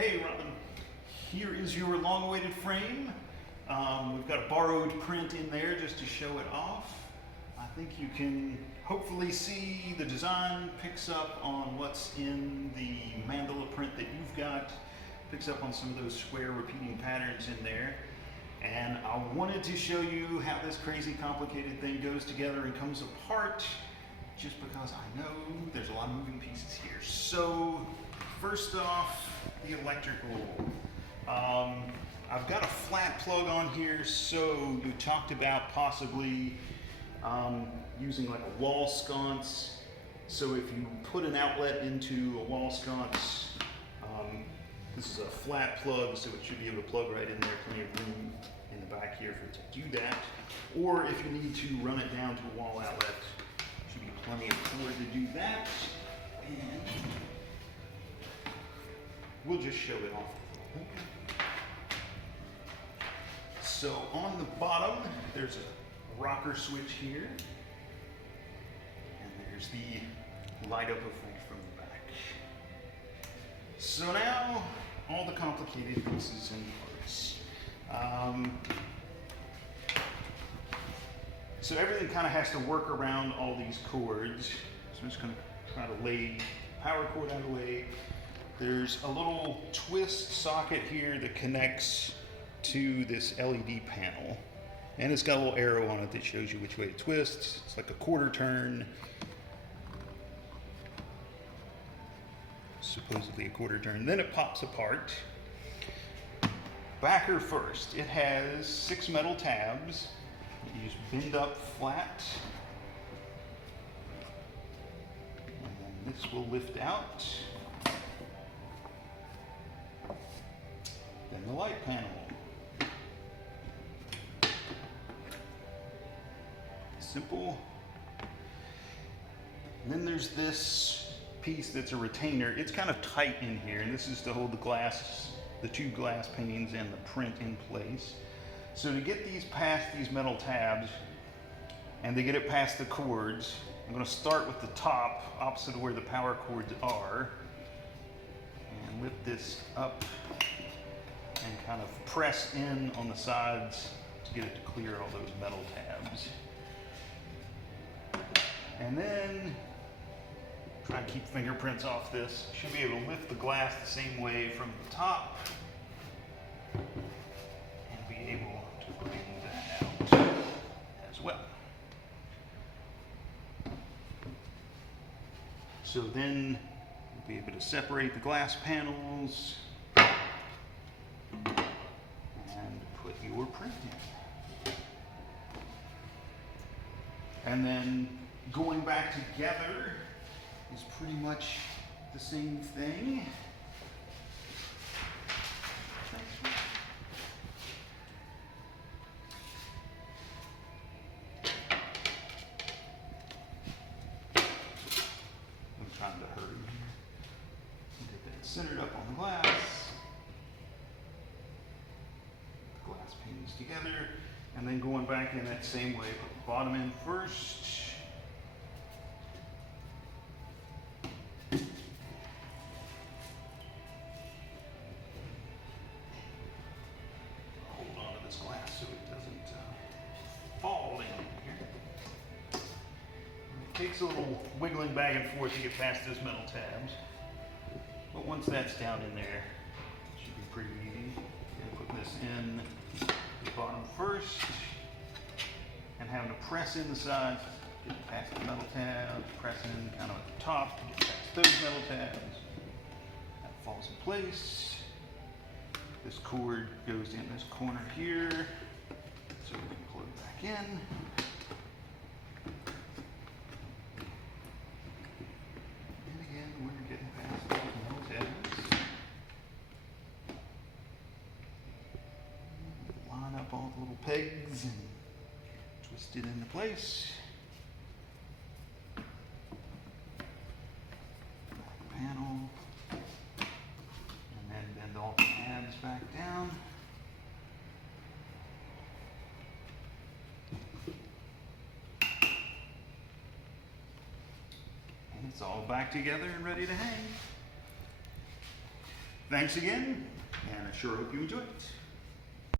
Hey Robin, here is your long-awaited frame. We've got a borrowed print in there just to show it off. I think you can hopefully see the design picks up on what's in the mandala print that you've got, picks up on some of those square repeating patterns in there. And I wanted to show you how this crazy complicated thing goes together and comes apart, just because I know there's a lot of moving pieces here. So first off, the electrical. I've got a flat plug on here, so you talked about possibly using like a wall sconce. So if you put an outlet into a wall sconce, this is a flat plug, so it should be able to plug right in there, plenty of room in the back here for it to do that. Or if you need to run it down to a wall outlet, should be plenty of cord to do that. And we'll just show it off. So on the bottom, there's a rocker switch here. And there's the light up effect from the back. So now, all the complicated pieces and parts. So everything kind of has to work around all these cords. So I'm just going to try to lay power cord out of the way. There's a little twist socket here that connects to this LED panel. And it's got a little arrow on it that shows you which way to twist. It's like a quarter turn. Supposedly a quarter turn. Then it pops apart. Backer first. It has 6 metal tabs. You just bend up flat. And then this will lift out. Then the light panel. Simple. And then there's this piece that's a retainer. It's kind of tight in here, and this is to hold the glass, the 2 glass panes and the print in place. So to get these past these metal tabs and to get it past the cords, I'm going to start with the top opposite of where the power cords are and lift this up and kind of press in on the sides to get it to clear all those metal tabs. And then try and keep fingerprints off this. Should be able to lift the glass the same way from the top and be able to bring that out as well. So then you'll be able to separate the glass panels and put your print in. And then going back together is pretty much the same thing. I'm trying to hurry here. Get that centered up on the glass. The glass panes together. And then going back in that same way, put the bottom in first. Hold on to this glass so it doesn't fall in here. It takes a little wiggling back and forth to get past those metal tabs. But once that's down in there, it should be pretty easy. Put this in the bottom first, and having to press in the sides, get past the metal tabs, press in kind of at the top to get past those metal tabs. That falls in place. This cord goes in this corner here, so we can plug it back in. And again, we're getting past those metal tabs. Line up all the little pegs and twist it into place. Back panel. And then bend all the tabs back down. And it's all back together and ready to hang. Thanks again, and I sure hope you enjoyed it.